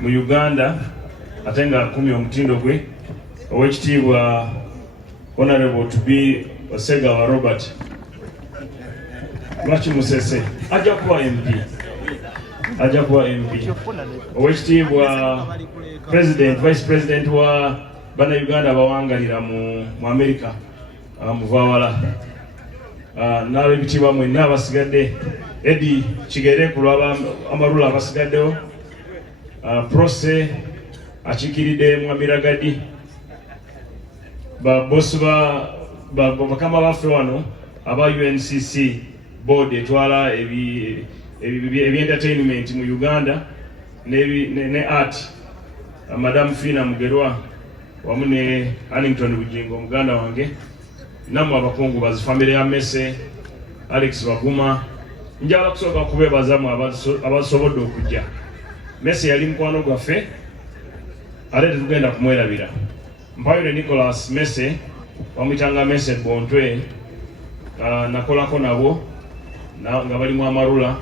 mu Uganda ate nga akumye omutindo gwe owekitiibwa Honorable to be Osegawa Robert lwaki Musese ajja kuba MP owekitiibwa President Vice President wa bana Uganda bawangalira mu America muvawala n'abebitiibwa mwenna abasigadde Eddie Kigere ku lwaba amarula abasigaddewo Prose akikiridde Mwamiragadi babosi bakama baffe wano aba UNCC board etwala ebi entertainment mu Uganda ne art Madam Fina Mugerwa wamu ne Annington Bujingo omuganda wange namwe abakungu bazi family ya Mese Alex Baguma njala kusooka kubebazamu abasobodde okujja Mese yali mukwano gwaffe ate tetugenda kumwerabira Mpayo Nicholas Mese wamwitanga Mese Bontwe nakolako nabo nga bali mu amarula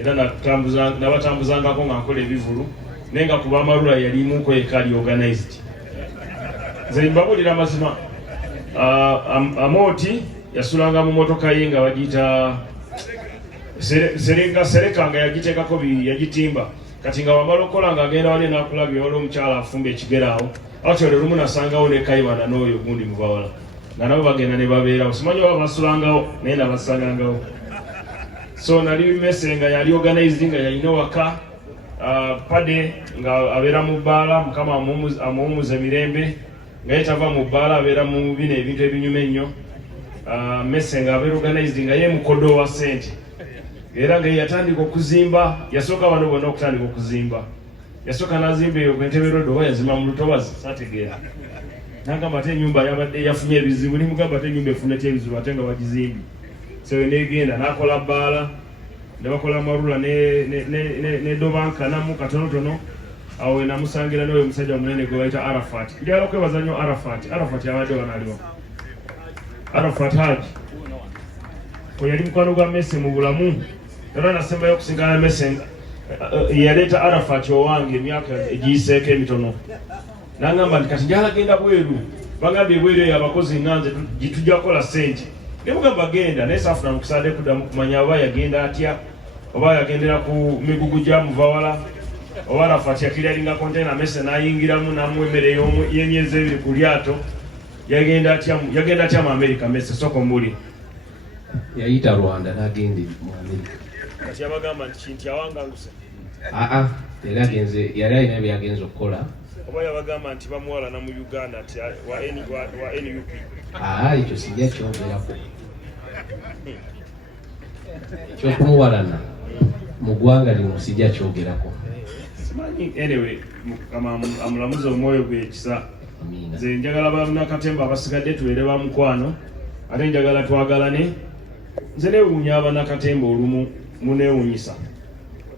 era nabatambuzangako nga nkola ebivulu naye nga kuba amarula yalimuko ekali organized nze mbabulira mazima Amoti yasulanga mu motoka ye nga bagiyita Sereka nga yagiteekako yagitimba kati nga wamala okukola nga agenda wali n'akulabya wali omukyala afumba ekigere awo ati olwo lumu nasangawo ne Kayibanda n'oyo gundi mubawala nga nabo bagenda ne babeerawo simanyi oba basulangawo naye nabasangangawo so nali Mese nga yali organizing nga yalina waka Pade nga abeera mu bbaala mukama amuwumuza emirembe nga yetava mu bbaala abeera mu bino ebintu ebinyuma ennyo Mese nga abeera organizing nga ye mukodo wa sente era nga yatandika okuzimba yasooka bano bonna okutandika okuzimba yasooka nazimba eyo Entebbe Road oba yazimba mu Lutobazi saategeera nagamba ate ennyumba yabadde yafunye ebizibu ni mugamba ate ennyumba efuna ebizibu ate nga bagizimbi so negenda nakola bbaala ne bakola amarula nedobankanamu katonotono awo enamusangira n'oyo omusajja munene gwe bayita Arafat njagala okwebaza nnyo Arafat yabadde wanaliwo Arafat Haji kwe yali mukwano gwa Mese mu bulamu era nasembayo okusingana Mese yaleeta Arafat owange emyaka egiyiseeko emitono nangamba nti kati njala genda bweru bagambye bweru eyo abakozi nganze gitujja kukola ssente nemugamba genda naye saafuna mukisade kuddamu kumanya oba yagenda atya oba yagendera ku migugu gya muvawala oba Arafat yakiri alinga kontena Mese nayingiramu namuwa emmere y'emyezi ebiri ku lyato yagenda atya mu America Mese soko mbuli yayita Rwanda nagende mu America kati yabagamba nti awanganguse era agenze yali alina byagenze okukola oba yabagamba nti bamuwala na mu Uganda nti wa NUP ekyo sijja kyogerako ekyokumuwalana mu ggwanga lino sijja kyogerako simanyi anyway amulamuzi omwoyo gw'ekisa nze njagala bannakatemba abasigadde tubeere bamukwano ate njagala twagalane nze neewuunya abannakatemba olumu muneewuunyisa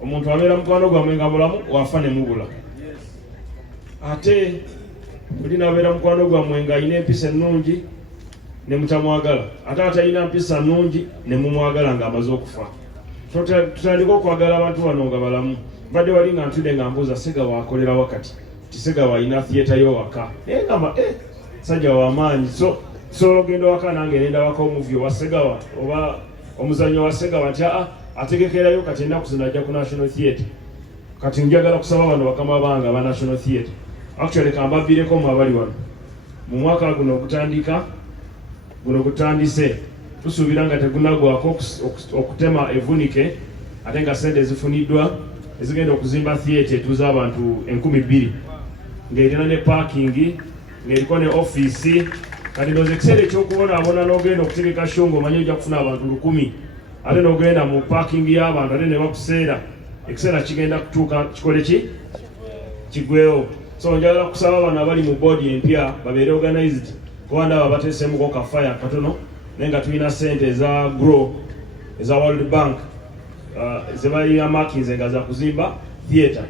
omuntu abeera mukwano gwammwe nga bulamu wafa ne mubula ate buli nabeera mukwano gwammwe nga alina empisa ennungi ne mutamwagala ate atalina mpisa nnungi ne mumwagala ng'amaze okufa tutandika okwagala abantu bano nga balamu mbadde wali nga ntudde nga mbuuza Segawa akolera wakati ti Segawa alina theatre y'owaka naye ngamba sajja w'amaanyi so ogenda waka nange nenda waka omuvi owa Segawa oba omuzannyo wa Segawa nti ategekerayo kati ennaku zino ajja ku National Theatre kati njagala kusaba bano bakama bange aba National Theatre actually kambabbireko mu abali wano mu mwaka guno gutandise tusuubira nga tegunagwako okutema evunike ate nga sente ezifuniddwa ezigenda okuzimba theatre etuuza abantu 2,000 ng'erina ne parking ng'eriko ne office kati ndoze ekiseera ekyokubonaabona n'ogenda okutegeka show ng'omanyi ojja kufuna abantu 1,000 ate n'ogenda mu parking y'abantu ate ne bakuseera ekiseera kigenda kutuuka kikole kigwewo so njagala kusaba bano abali mu board empya babeere organized kuba ndaba bateesemuko kafaya katono naye nga tulina ssente eza grow eza World Bank zebalina makinze nga za kuzimba theatre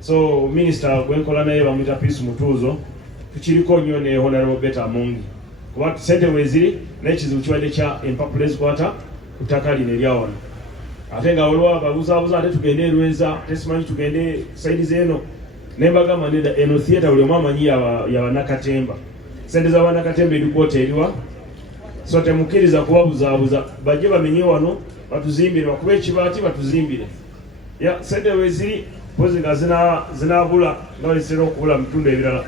so minister gwenkola naye bamwita Peace Mutuuzo tukiriko nnyo ne Honorable Beta Mungi kuba ssente weeziri n'ekizibu kibadde kya empapula ezikwata ku ttaka lino eryawano ate nga waliwo ababuzaabuza ate tugende Lwenza tesimanyi tugende saidi zeno nembagamba neda eno theatre buli omu amanyi yabanakatemba sente z'abanakatemba edikota eriwa so temukkiriza kubabuzaabuza bajje bamenye wano batuzimbire bakuba ekibaati batuzimbire sente weziri pozi nga zinaabula nga wesera okubula mu bitundu ebirala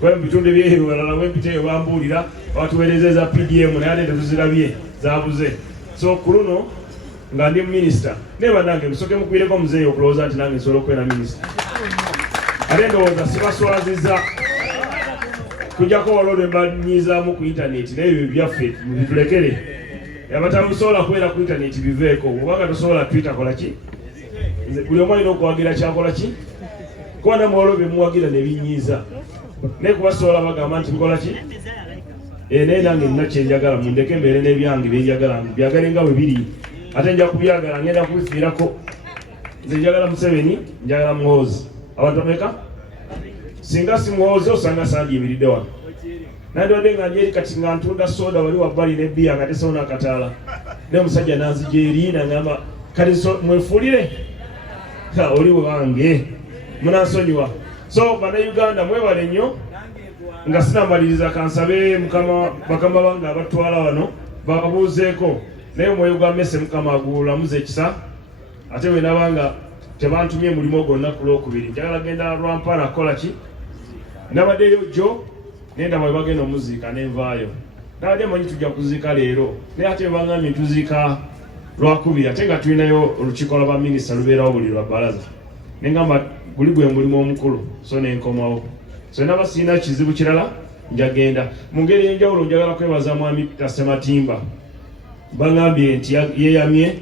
kuba mu bitundu ebyebalala bwempiteeyo bambuulira batuweerezeza PDM naye ate tetuzirabye zabuze so ku luno nga ndi minisita neba nange musoke mukubireko muzeeyo okulowooza nti nange nsobola okubeera minisita ate ndowooza sibaswazizza kujjako waliwo lwe mbanyiizaamu ku intaneti naye ebyo byaffe bitulekere abatamusobola kubeera ku intaneti biveeko obanga tosobola Twitter kola ki buli omu alina okuwagira kyakola ki kuba namuwaliwo bye muwagira ne binyiiza naye kubasobola bagamba nti bikola ki naye nange nina kyenjagala mundeke mbeere n'ebyange byenjagala byagale nga bwe biri ate nja kubyagala ngenda kubifiirako nze njagala Museveni njagala Muhoozi abantu ameka singa si Muhoozi osanga sandiyimiridde wano nandibadde nga njeri kati nga ntunda soda wali wabbali nebbiya nga tesoona akataala naye omusajja nanzija eri nangamba kati mwefuulire oli wange munansonyiwa so bannayuganda mwebale nnyo nga sinamaliriza kansabe bakama bange abatwala wano bababuuzeeko naye omwoyo gwa Mmese Mukama agulamuza ekisa ate bwe nabanga tebantumye mulimu gwonna ku Lwokubiri njagala genda Lwampala kukola ki nabaddeyo jjo nendaba bwe bagenda omuziika nenvaayo nabadde manyi tujja kuziika leero naye ate bangambye tuziika Lwakubiri ate nga tulinayo olukiiko lwa baminisita lubeerawo buli lwa bbalaza nengamba guli gwe mulimu omukulu so nenkomawo so naba sirina kizibu kirala njagenda mu ngeri enjawulo njagala kwebaza mwami Peter Ssematimba bangambye nti yeeyamye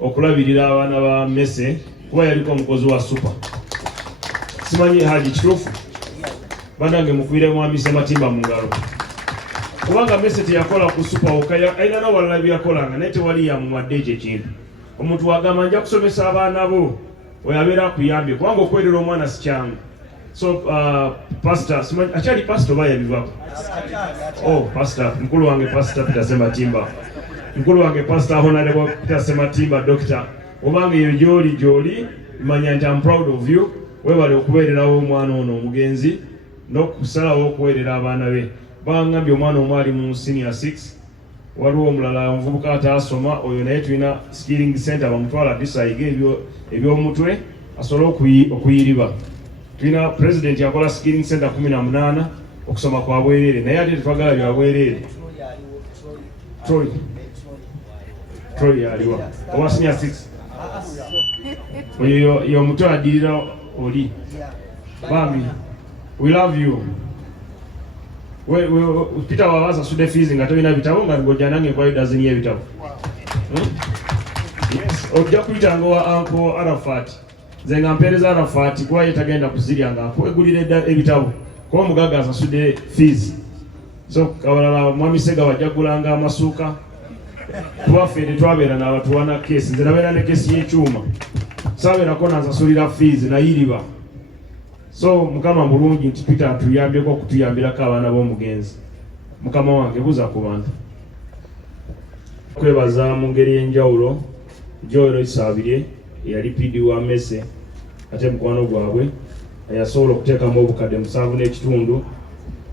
okulabirira abaana ba Mmese kuba yaliko omukozi wa super simanyi haji kituufu banange mukubire mwami Ssematimba mu ngalo kubanga Mmese teyakola ku super okaya ayina n'awalala byakolanga naye tewali yamuwadde ekyo ekintu omuntu wagamba nja kusomesa abaana bo oyabeera akuyambye kubanga okwerera omwana si kyangu so pastor simanyi akyali pastor oba yabivako pastor mukulu wange pastor Peter Ssematimba mukulu wange pastor Honorable Peter Ssematimba doctor obanga eyo gyoli manya nti I'm proud of you webale okubeererawo omwana ono omugenzi n'okusalawo okuweerera abaana be bangambye omwana omu ali mu senior 6 waliwo omulala omuvubuka ataasoma oyo naye tulina skilling center bamutwala disayiga ebyomutwe asobole okuyiriba tulina president yakola skilling center 18 okusoma kwa bwereere naye ate tetwagala bya bwereere Troy yaliwa owa senior 6 oyo y'omutwe adirira oli bambi we love you Peter wabaza sude fees nga tolina bitabo nga ngojja nange kwa dazini y'ebitabo yes ojja kuyitanga wa Uncle Arafat nze nga mpeereza Arafat kuba ye tagenda kuzirya nga nkwegulira ebitabo kuba omugaga asasude fees so kabalala mwami Sega wajjagulanga amasuuka kuba ffe tetwabeera n'abatuwana keesi nze nabeera ne keesi y'ekyuma saabeerako nansasulira fees nayiriba so Mukama mulungi nti Peter atuyambyeko okutuyambirako abaana b'omugenzi Mukama wange buuza ku bantu kwebaza mu ngeri y'enjawulo Joel Isabire eyali PD wa Mmese ate mukwano gwabwe yasobola okuteekamu obukadde 7 n'ekitundu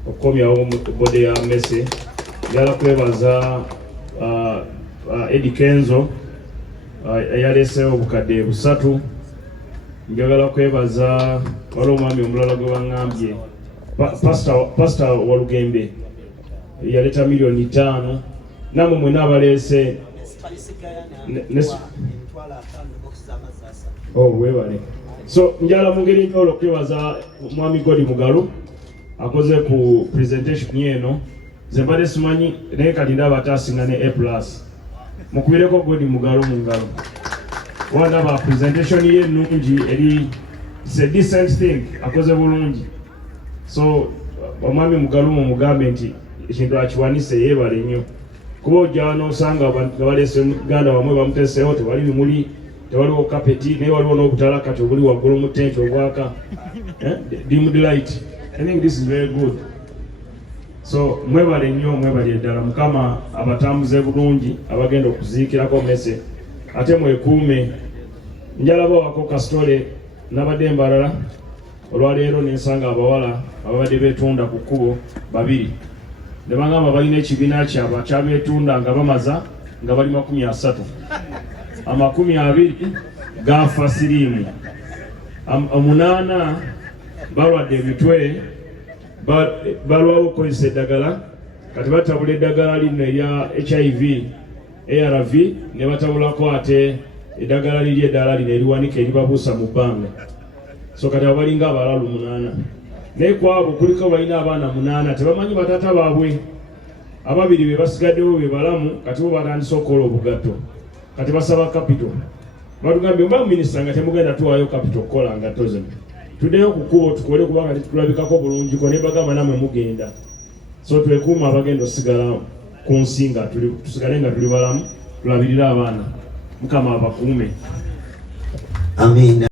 okukomyawo bode ya Mmese njagala kwebaza Eddie Kenzo eyaleesewo obukadde 3 njagala kwebaza waliwo omwami omulala gwe baŋŋambye pastor Walugembe yaleeta $5,000,000 namwe mwena abaleese webale so njagala mu ngeri njawulo okwebaza mwami Godi Mugalu akoze ku presentation eno nze mbadde simanyi naye kati ndaba ataasinga ne A+ mukubireko Godi Mugalu mu ngalo wandaba presentation ye ennungi eri it's a decent thing akoze bulungi so omwami Mugalu mugambe nti ekintu akiwanise yeebale nnyo kuba ojja n'osanga nga baleese Uganda bamwe bamuteeseewo tewali bimuli tewaliwo kapeti naye waliwo n'obutala kati obuli waggulu mu tenti obwaka dimmed light. I think this is very good. So mwebale nnyo mwebale ddala Mukama abatambuze bulungi abagenda okuziikirako Mmese ate mwekuume. Njalaba wako kasitole n'abadde mbalala olwaleero nensanga abawala ababadde beetunda ku kkubo 2 ne bagamba balina ekibiina kyabwe kyabeetunda nga bamaza nga bali 30. 20 gaafa siriimu, 8 balwadde emitwe balwawo okukozesa eddagala, kati batabula eddagala lino erya HIV ARV ne batabulako ate eddagala liri eddala lino eriwanika eribabuusa mu bbanga. So kati abalinga abalala 8 naye kwabo kuliko balina abaana 8 tebamanyi batata baabwe, 2 be basigaddewo be balamu, kati bo batandise okukola obugatto, kati basaba kapito. Batugambye mba minisita nga temugenda tuwaayo kapito okukola ngatto zino, tuddeyo ku kkubo tukole kubanga tetulabikako bulungiko ne bagamba namwe mugenda. So twekuuma abagenda osigala ku nsi nga tusigale nga tuli balamu tulabirira abaana. Mukama abakuume. Amen.